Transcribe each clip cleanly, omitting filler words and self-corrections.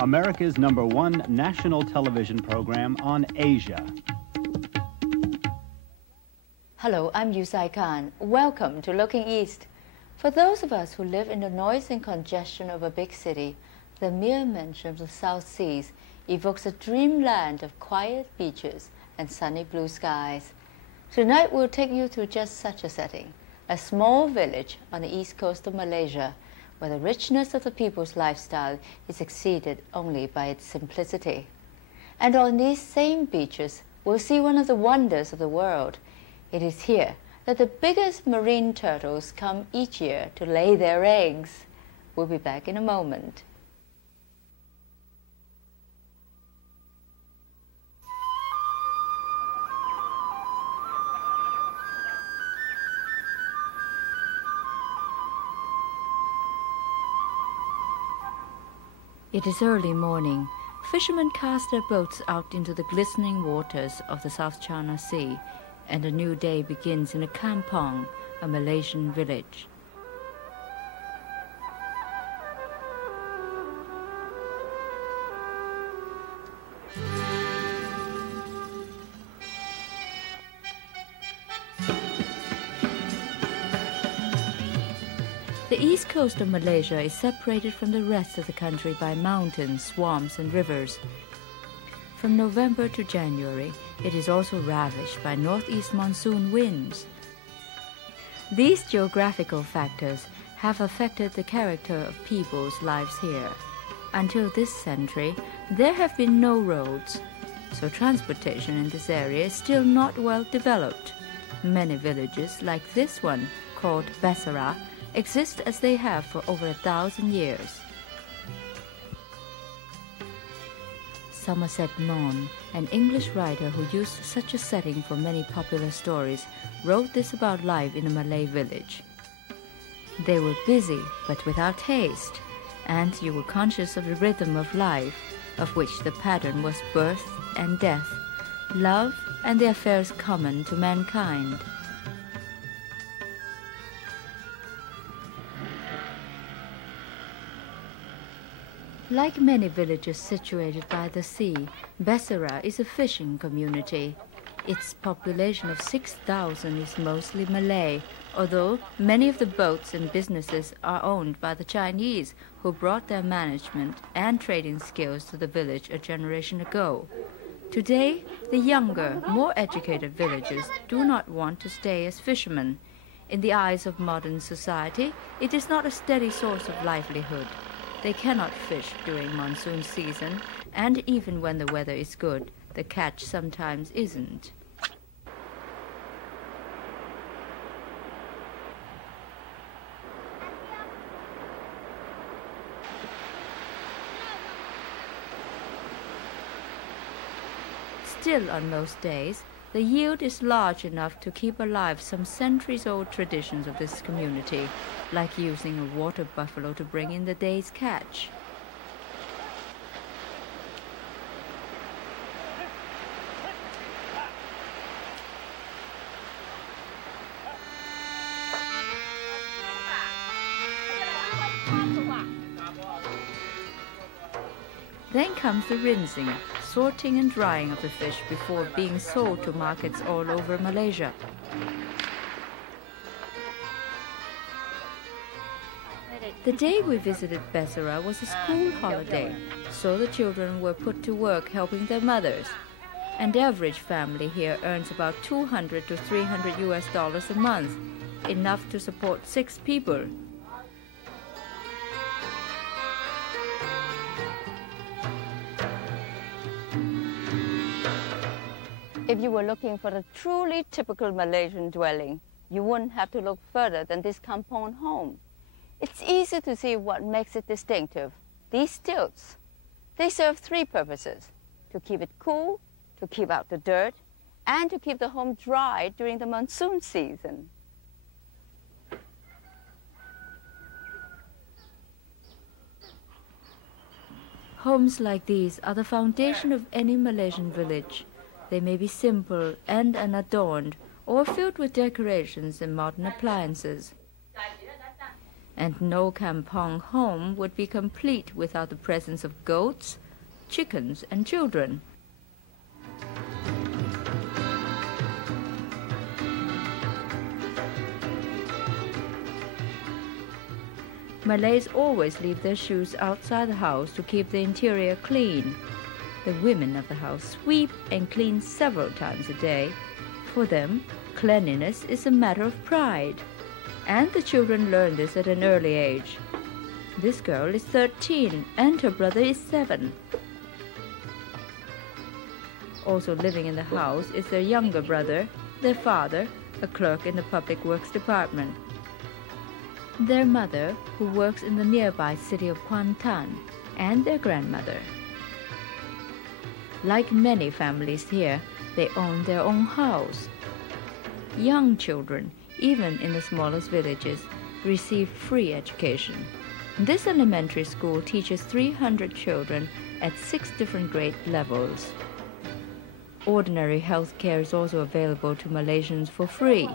America's #1 national television program on Asia. Hello, I'm Yue-Sai Kan. Welcome to Looking East. For those of us who live in the noise and congestion of a big city, the mere mention of the South Seas evokes a dreamland of quiet beaches and sunny blue skies. Tonight we'll take you through just such a setting, a small village on the east coast of Malaysia, where the richness of the people's lifestyle is exceeded only by its simplicity. And on these same beaches, we'll see one of the wonders of the world. It is here that the biggest marine turtles come each year to lay their eggs. We'll be back in a moment. It is early morning. Fishermen cast their boats out into the glistening waters of the South China Sea, and a new day begins in a kampong, a Malaysian village. The east coast of Malaysia is separated from the rest of the country by mountains, swamps, and rivers. From November to January, it is also ravaged by northeast monsoon winds. These geographical factors have affected the character of people's lives here. Until this century, there have been no roads, so transportation in this area is still not well developed. Many villages, like this one, called Besara, exist as they have for over 1,000 years. Somerset Maugham, an English writer who used such a setting for many popular stories, wrote this about life in a Malay village. They were busy but without haste, and you were conscious of the rhythm of life, of which the pattern was birth and death, love and the affairs common to mankind. Like many villages situated by the sea, Besara is a fishing community. Its population of 6,000 is mostly Malay, although many of the boats and businesses are owned by the Chinese, who brought their management and trading skills to the village a generation ago. Today, the younger, more educated villagers do not want to stay as fishermen. In the eyes of modern society, it is not a steady source of livelihood. They cannot fish during monsoon season, and even when the weather is good, the catch sometimes isn't. Still, on most days, the yield is large enough to keep alive some centuries-old traditions of this community, like using a water buffalo to bring in the day's catch. Then comes the rinsing, sorting and drying of the fish before being sold to markets all over Malaysia. The day we visited Besara was a school holiday, so the children were put to work helping their mothers. An average family here earns about $200 to $300 a month, enough to support 6 people. If you were looking for a truly typical Malaysian dwelling, you wouldn't have to look further than this kampong home. It's easy to see what makes it distinctive. These stilts. They serve 3 purposes: to keep it cool, to keep out the dirt, and to keep the home dry during the monsoon season. Homes like these are the foundation of any Malaysian village. They may be simple and unadorned, or filled with decorations and modern appliances. and no kampong home would be complete without the presence of goats, chickens, and children. Malays always leave their shoes outside the house to keep the interior clean. The women of the house sweep and clean several times a day. For them, cleanliness is a matter of pride. And the children learn this at an early age. This girl is 13 and her brother is 7. Also living in the house is their younger brother, their father, a clerk in the public works department, their mother, who works in the nearby city of Kuantan, and their grandmother. Like many families here, they own their own house. Young children, even in the smallest villages, receive free education. This elementary school teaches 300 children at 6 different grade levels. Ordinary health care is also available to Malaysians for free.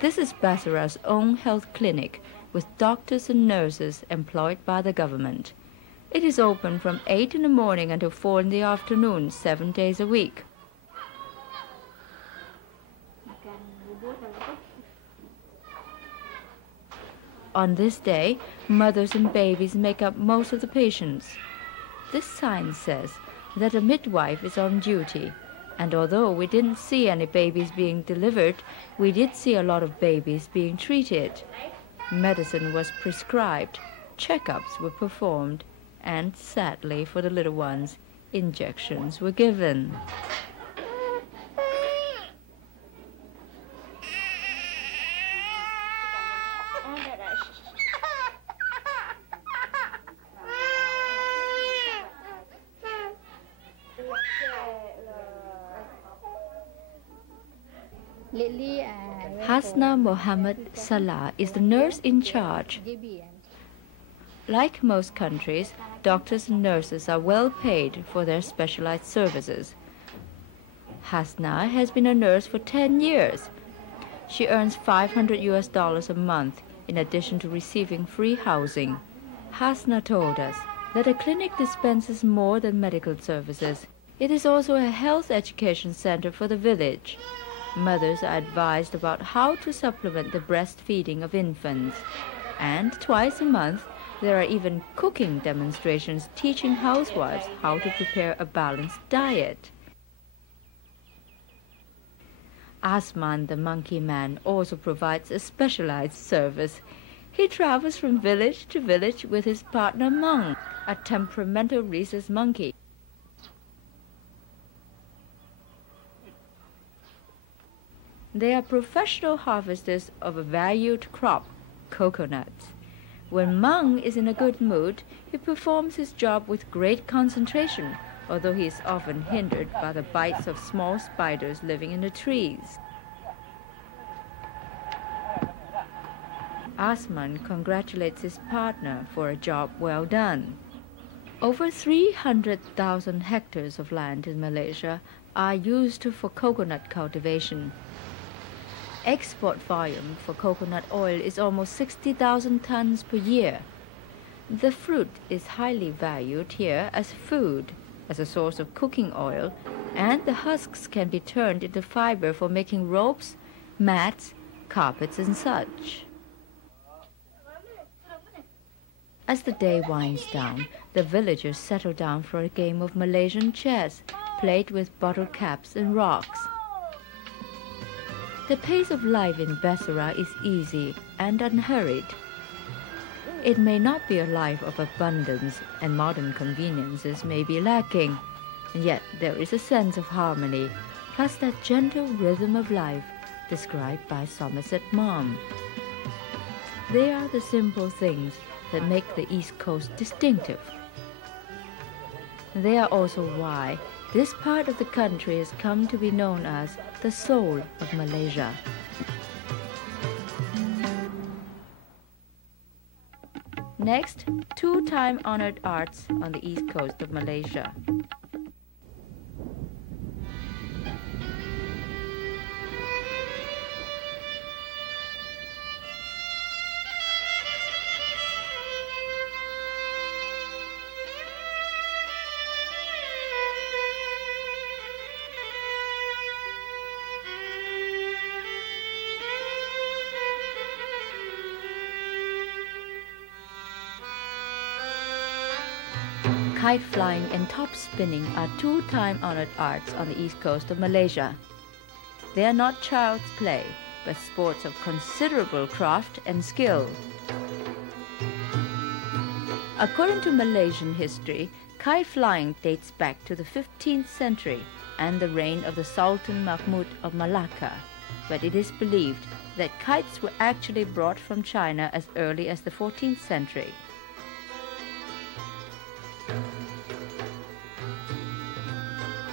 This is Basara's own health clinic, with doctors and nurses employed by the government. It is open from 8 in the morning until 4 in the afternoon, 7 days a week. On this day, mothers and babies make up most of the patients. This sign says that a midwife is on duty, and although we didn't see any babies being delivered, we did see a lot of babies being treated. Medicine was prescribed, checkups were performed, and sadly for the little ones, injections were given. Hasna Mohammed Salah is the nurse in charge. Like most countries, doctors and nurses are well paid for their specialized services. Hasna has been a nurse for 10 years. She earns $500 a month in addition to receiving free housing. Hasna told us that a clinic dispenses more than medical services. It is also a health education center for the village. Mothers are advised about how to supplement the breastfeeding of infants. And twice a month, there are even cooking demonstrations teaching housewives how to prepare a balanced diet. Asman, the monkey man, also provides a specialized service. He travels from village to village with his partner Mung, a temperamental rhesus monkey. They are professional harvesters of a valued crop, coconuts. When Mung is in a good mood, he performs his job with great concentration, although he is often hindered by the bites of small spiders living in the trees. Asman congratulates his partner for a job well done. Over 300,000 hectares of land in Malaysia are used for coconut cultivation. Export volume for coconut oil is almost 60,000 tons per year. The fruit is highly valued here as food, as a source of cooking oil, and the husks can be turned into fiber for making ropes, mats, carpets, and such. As the day winds down, the villagers settle down for a game of Malaysian chess, played with bottle caps and rocks. The pace of life in Basra is easy and unhurried. It may not be a life of abundance, and modern conveniences may be lacking, yet there is a sense of harmony, plus that gentle rhythm of life described by Somerset Maugham. They are the simple things that make the East Coast distinctive. They are also why this part of the country has come to be known as the soul of Malaysia. Next, 2 time-honored arts on the east coast of Malaysia. Kite flying and top spinning are two time-honored arts on the east coast of Malaysia. They are not child's play, but sports of considerable craft and skill. According to Malaysian history, kite flying dates back to the 15th century and the reign of the Sultan Mahmud of Malacca, but it is believed that kites were actually brought from China as early as the 14th century.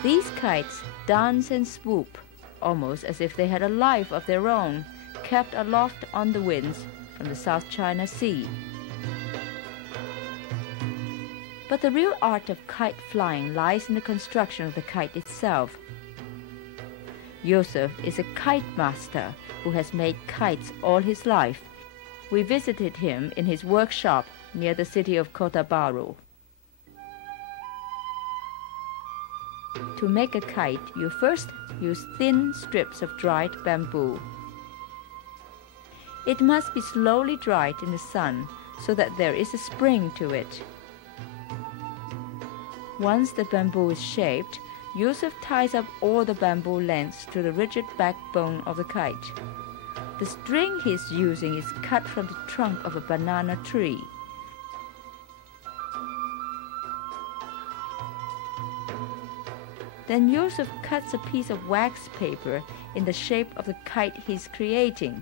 These kites dance and swoop, almost as if they had a life of their own, kept aloft on the winds from the South China Sea. But the real art of kite flying lies in the construction of the kite itself. Joseph is a kite master who has made kites all his life. We visited him in his workshop near the city of Kota Baru. To make a kite, you first use thin strips of dried bamboo. It must be slowly dried in the sun so that there is a spring to it. Once the bamboo is shaped, Joseph ties up all the bamboo lengths to the rigid backbone of the kite. The string he's using is cut from the trunk of a banana tree. Then Joseph cuts a piece of wax paper in the shape of the kite he's creating.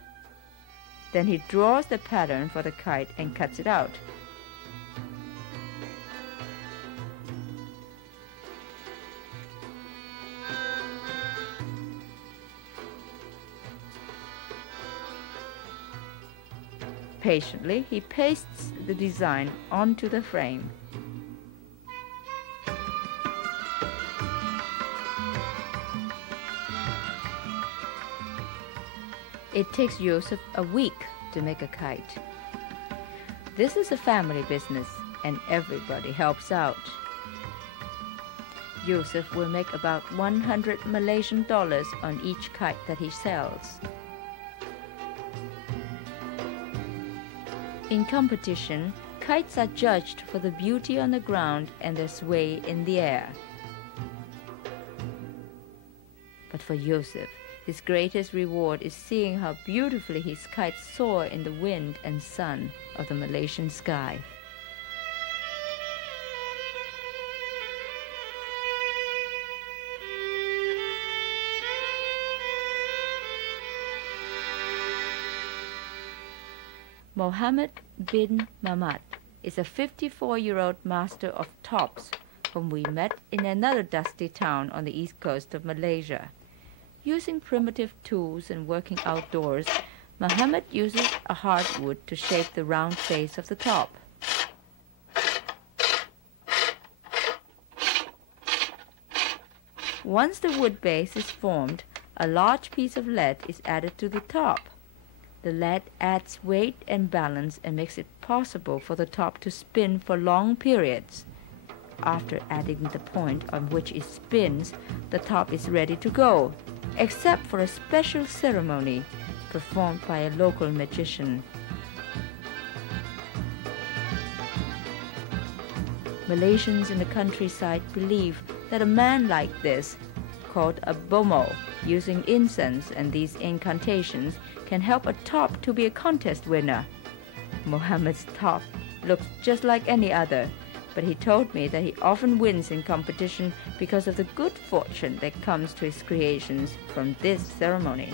Then he draws the pattern for the kite and cuts it out. Patiently, he pastes the design onto the frame. It takes Joseph a week to make a kite. This is a family business, and everybody helps out. Joseph will make about 100 Malaysian dollars on each kite that he sells. In competition, kites are judged for the beauty on the ground and their sway in the air. But for Joseph, his greatest reward is seeing how beautifully his kites soar in the wind and sun of the Malaysian sky. Mohammed bin Mamat is a 54-year-old master of tops whom we met in another dusty town on the east coast of Malaysia. Using primitive tools and working outdoors, Mohammed uses a hardwood to shape the round face of the top. Once the wood base is formed, a large piece of lead is added to the top. The lead adds weight and balance and makes it possible for the top to spin for long periods. After adding the point on which it spins, the top is ready to go, except for a special ceremony performed by a local magician. Malaysians in the countryside believe that a man like this, called a bomo, using incense and these incantations, can help a top to be a contest winner. Mohammed's top looks just like any other, but he told me that he often wins in competition because of the good fortune that comes to his creations from this ceremony.